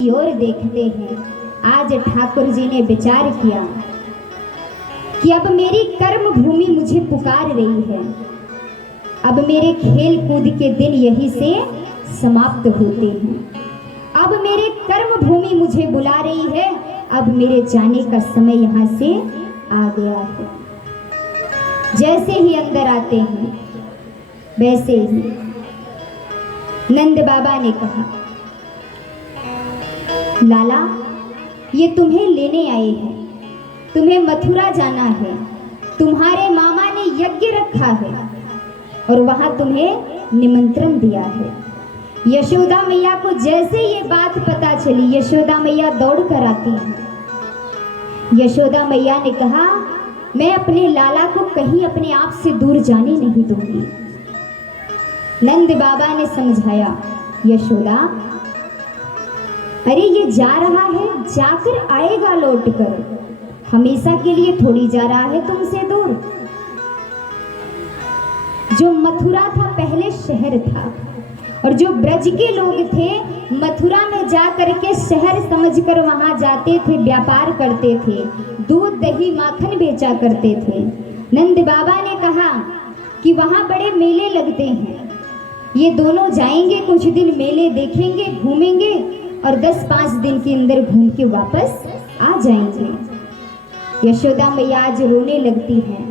की ओर देखते हैं। आज ठाकुर जी ने विचार किया कि अब मेरी कर्म भूमि मुझे पुकार रही है, अब मेरे खेल कूद के दिन यहीं से समाप्त होते हैं, अब मेरे कर्म भूमि मुझे बुला रही है, अब मेरे जाने का समय यहाँ से आ गया है। जैसे ही अंदर आते हैं वैसे ही नंद बाबा ने कहा, लाला ये तुम्हें लेने आए हैं, तुम्हें मथुरा जाना है, तुम्हारे मामा ने यज्ञ रखा है और वहां तुम्हें निमंत्रण दिया है। यशोदा मैया को जैसे ये बात पता चली, यशोदा मैया दौड़ कर आती है। यशोदा मैया ने कहा, मैं अपने लाला को कहीं अपने आप से दूर जाने नहीं दूंगी। नंद बाबा ने समझाया, यशोदा अरे ये जा रहा है, जाकर आएगा लौटकर, हमेशा के लिए थोड़ी जा रहा है तुमसे दूर। जो मथुरा था पहले शहर था, और जो ब्रज के लोग थे मथुरा में जा करके शहर समझकर वहां जाते थे, व्यापार करते थे, दूध दही माखन बेचा करते थे। नंद बाबा ने कहा कि वहां बड़े मेले लगते हैं, ये दोनों जाएंगे, कुछ दिन मेले देखेंगे, घूमेंगे और 10-5 दिन के अंदर घूम के वापस आ जाएंगे। यशोदा मैया आज रोने लगती हैं,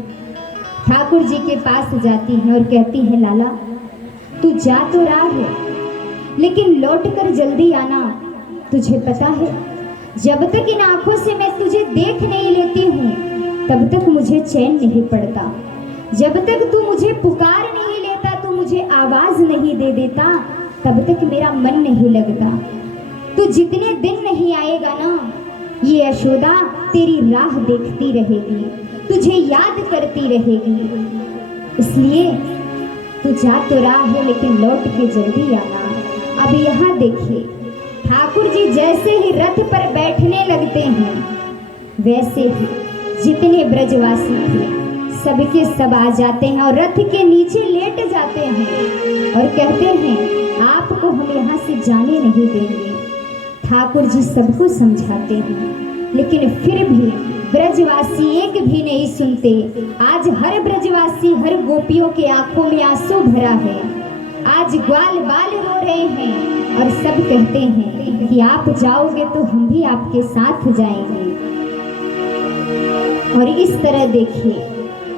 ठाकुर जी के पास जाती हैं और कहती हैं, लाला तू जा तो रहा है लेकिन लौट कर जल्दी आना। तुझे पता है जब तक इन आंखों से मैं तुझे देख नहीं लेती हूँ तब तक मुझे चैन नहीं पड़ता, जब तक तू मुझे पुकार नहीं लेता, तू मुझे आवाज नहीं दे देता, तब तक मेरा मन नहीं लगता। तू जितने दिन नहीं आएगा ना, ये यशोदा तेरी राह देखती रहेगी, तुझे याद करती रहेगी। इसलिए तू जा तो रहा है लेकिन लौट के जल्दी आना। अब यहाँ देखिए, ठाकुर जी जैसे ही रथ पर बैठने लगते हैं वैसे ही जितने ब्रजवासी थे सबके सब आ जाते हैं और रथ के नीचे लेट जाते हैं और कहते हैं, आपको हम यहाँ से जाने नहीं देंगे। ठाकुर जी सबको समझाते हैं लेकिन फिर भी ब्रजवासी एक भी नहीं सुनते। आज हर ब्रजवासी, हर गोपियों के आंखों में आंसू भरा है, आज ग्वाल बाल रो रहे हैं और सब कहते हैं कि आप जाओगे तो हम भी आपके साथ जाएंगे। और इस तरह देखिए,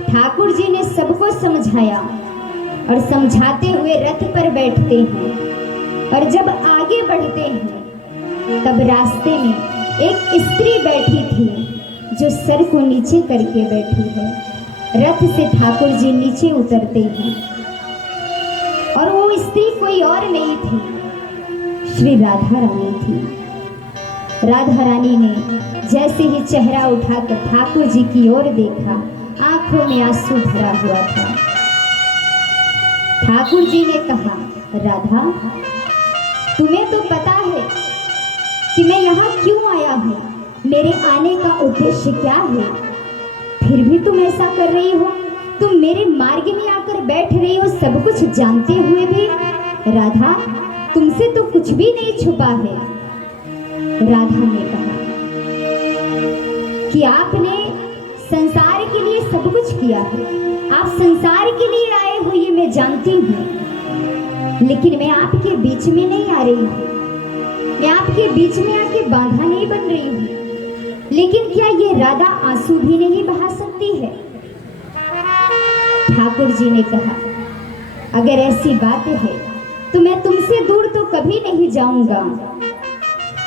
ठाकुर जी ने सबको समझाया और समझाते हुए रथ पर बैठते हैं और जब आगे बढ़ते हैं तब रास्ते में एक स्त्री बैठी थी जो सर को नीचे करके बैठी है। रथ से ठाकुर जी नीचे उतरते हैं और वो स्त्री कोई और नहीं थी, श्री राधा रानी थी। राधा रानी ने जैसे ही चेहरा उठाकर ठाकुर जी की ओर देखा, आंखों में आंसू भरा हुआ था। ठाकुर जी ने कहा, राधा तुम्हें तो पता है कि मैं यहाँ क्यों आया हूँ, मेरे आने का उद्देश्य क्या है, फिर भी तुम ऐसा कर रही हो, तुम मेरे मार्ग में आकर बैठ रही हो सब कुछ जानते हुए भी। राधा तुमसे तो कुछ भी नहीं छुपा है। राधा ने कहा कि आपने संसार के लिए सब कुछ किया है, आप संसार के लिए आए हो ये मैं जानती हूँ, लेकिन मैं आपके बीच में नहीं आ रही हूँ, मैं आपके बीच में आके बाधा नहीं बन रही हूँ, लेकिन क्या ये राधा आंसू भी नहीं बहा सकती है? ठाकुर जी ने कहा, अगर ऐसी बात है तो मैं तुमसे दूर तो कभी नहीं जाऊंगा।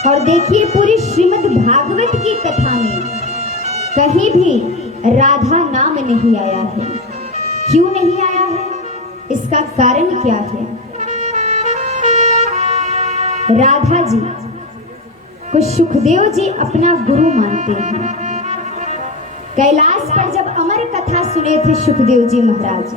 और देखिए, पूरी श्रीमद् भागवत की कथा में कहीं भी राधा नाम नहीं आया है। क्यों नहीं आया है? इसका कारण क्या है? राधा जी को सुखदेव जी अपना गुरु मानते हैं। कैलाश पर जब अमर कथा सुने थे सुखदेव जी महाराज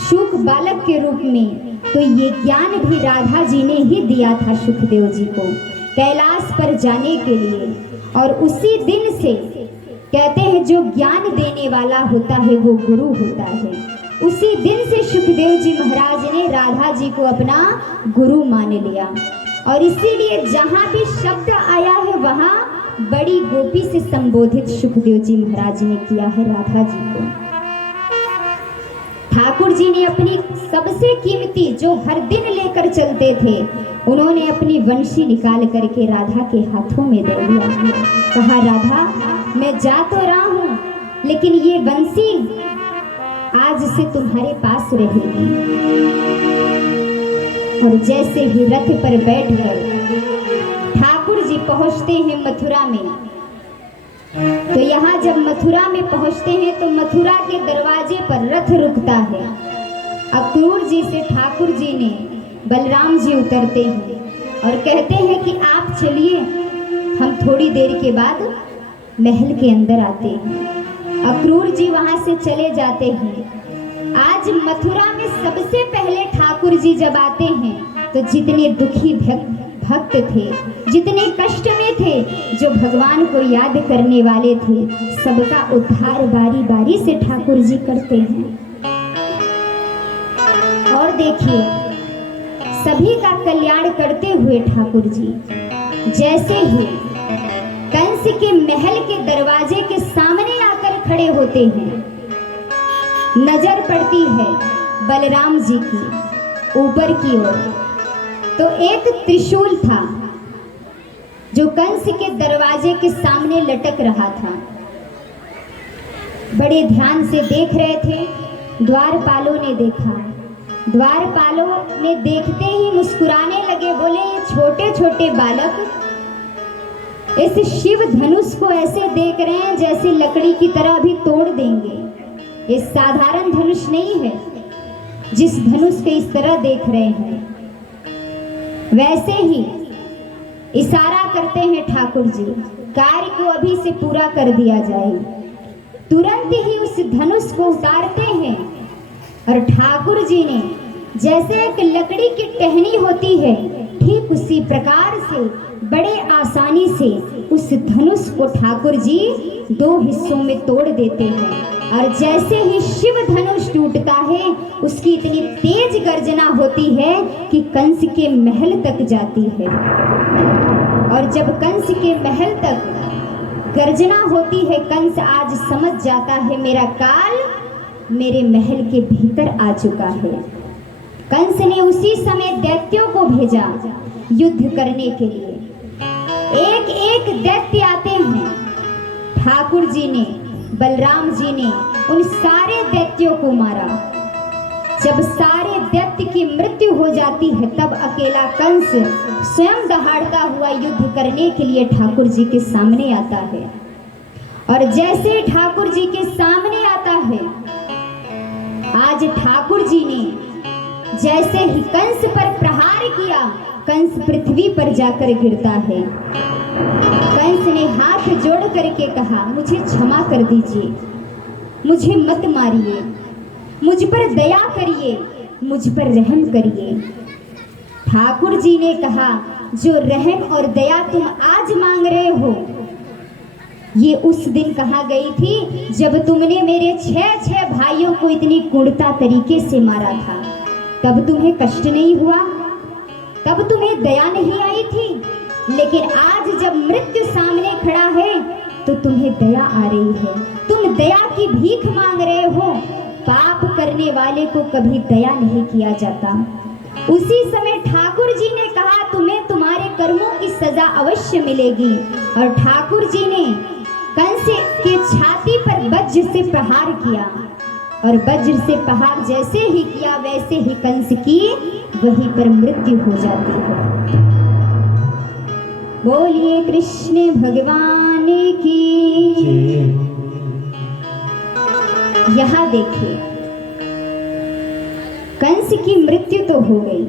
शुक बालक के रूप में, तो ये ज्ञान भी राधा जी ने ही दिया था सुखदेव जी को कैलाश पर जाने के लिए। और उसी दिन से कहते हैं जो ज्ञान देने वाला होता है वो गुरु होता है। उसी दिन से सुखदेव जी महाराज ने राधा जी को अपना गुरु मान लिया और इसीलिए जहाँ भी शब्द आया है वहाँ बड़ी गोपी से संबोधित सुखदेव जी महाराज ने किया है राधा जी को। ठाकुर जी ने अपनी सबसे कीमती जो हर दिन लेकर चलते थे, उन्होंने अपनी वंशी निकाल करके राधा के हाथों में दे दिया। कहा, राधा मैं जा तो रहा हूँ, लेकिन ये बंसी आज से तुम्हारे पास रहेगी। और जैसे ही रथ पर बैठकर ठाकुर जी पहुंचते हैं मथुरा में, तो यहाँ जब मथुरा में पहुंचते हैं तो मथुरा के दरवाजे पर रथ रुकता है। अक्रूर जी से ठाकुर जी ने बलराम जी उतरते हैं और कहते हैं कि आप चलिए, हम थोड़ी देर के बाद महल के अंदर आते हैं। अक्रूर जी वहां से चले जाते हैं। आज मथुरा में सबसे पहले ठाकुर जी जब आते हैं तो जितने दुखी भक्त थे, जितने कष्ट में थे, जो भगवान को याद करने वाले थे, सबका उद्धार बारी बारी से ठाकुर जी करते हैं। और देखिए, सभी का कल्याण करते हुए ठाकुर जी जैसे ही कंस के महल के दरवाजे के सामने आकर खड़े होते हैं, नजर पड़ती है बलराम जी की ऊपर की ओर। तो एक त्रिशूल था जो कंस के दरवाजे के सामने लटक रहा था। बड़े ध्यान से देख रहे थे। द्वारपालों ने देखा। द्वारपालों ने देखते ही मुस्कुराने लगे, बोले ये छोटे छोटे बालक इस शिव धनुष को ऐसे देख रहे हैं जैसे लकड़ी की तरह भी तोड़ देंगे। ये साधारण धनुष नहीं है जिस धनुष के इस तरह देख रहे हैं। वैसे ही इशारा करते हैं ठाकुर जी, कार्य को अभी से पूरा कर दिया जाए। तुरंत ही उस धनुष को उतारते हैं और ठाकुर जी ने जैसे एक लकड़ी की टहनी होती है, ठीक उसी प्रकार से बड़े आसानी से उस धनुष को ठाकुर जी दो हिस्सों में तोड़ देते हैं। और जैसे ही शिव धनुष टूटता है, उसकी इतनी तेज गर्जना होती है कि कंस के महल तक जाती है। और जब कंस के महल तक गर्जना होती है, कंस आज समझ जाता है मेरा काल मेरे महल के भीतर आ चुका है। कंस ने उसी समय दैत्यों को भेजा युद्ध करने के लिए। एक एक दैत्य आते हैं। ठाकुर जी ने, बलराम जी ने उन सारे दैत्यों को मारा। जब सारे दैत्य की मृत्यु हो जाती है, तब अकेला कंस स्वयं दहाड़ता हुआ युद्ध करने के लिए ठाकुर जी के सामने आता है। और जैसे ठाकुर जी के सामने आता है, आज ठाकुर जी ने जैसे ही कंस पर प्रहार किया, कंस पृथ्वी पर जाकर गिरता है। कंस ने हाथ जोड़ करके कहा, मुझे क्षमा कर दीजिए, मुझे मत मारिए, मुझ पर दया करिए, मुझ पर रहम करिए। ठाकुर जी ने कहा, जो रहम और दया तुम आज मांग रहे हो, ये उस दिन कहा गई थी जब तुमने मेरे 6 भाइयों को इतनी क्रूरता तरीके से मारा था। तब तुम्हें कष्ट नहीं हुआ, तब तुम्हें दया नहीं आई थी। लेकिन आज जब मृत्यु सामने खड़ा है तो तुम्हें दया आ रही है, तुम दया की भीख मांग रहे हो। पाप करने वाले को कभी दया नहीं किया जाता। उसी समय ठाकुर जी ने कहा, तुम्हें तुम्हारे कर्मों की सजा अवश्य मिलेगी। और ठाकुर जी ने कंस के छाती पर वज्र से प्रहार किया। और वज्र से प्रहार जैसे ही किया, वैसे ही कंस की वहीं पर मृत्यु हो जाती है। बोलिए कृष्ण भगवान की। यहाँ देखिए, कंस की मृत्यु तो हो गई,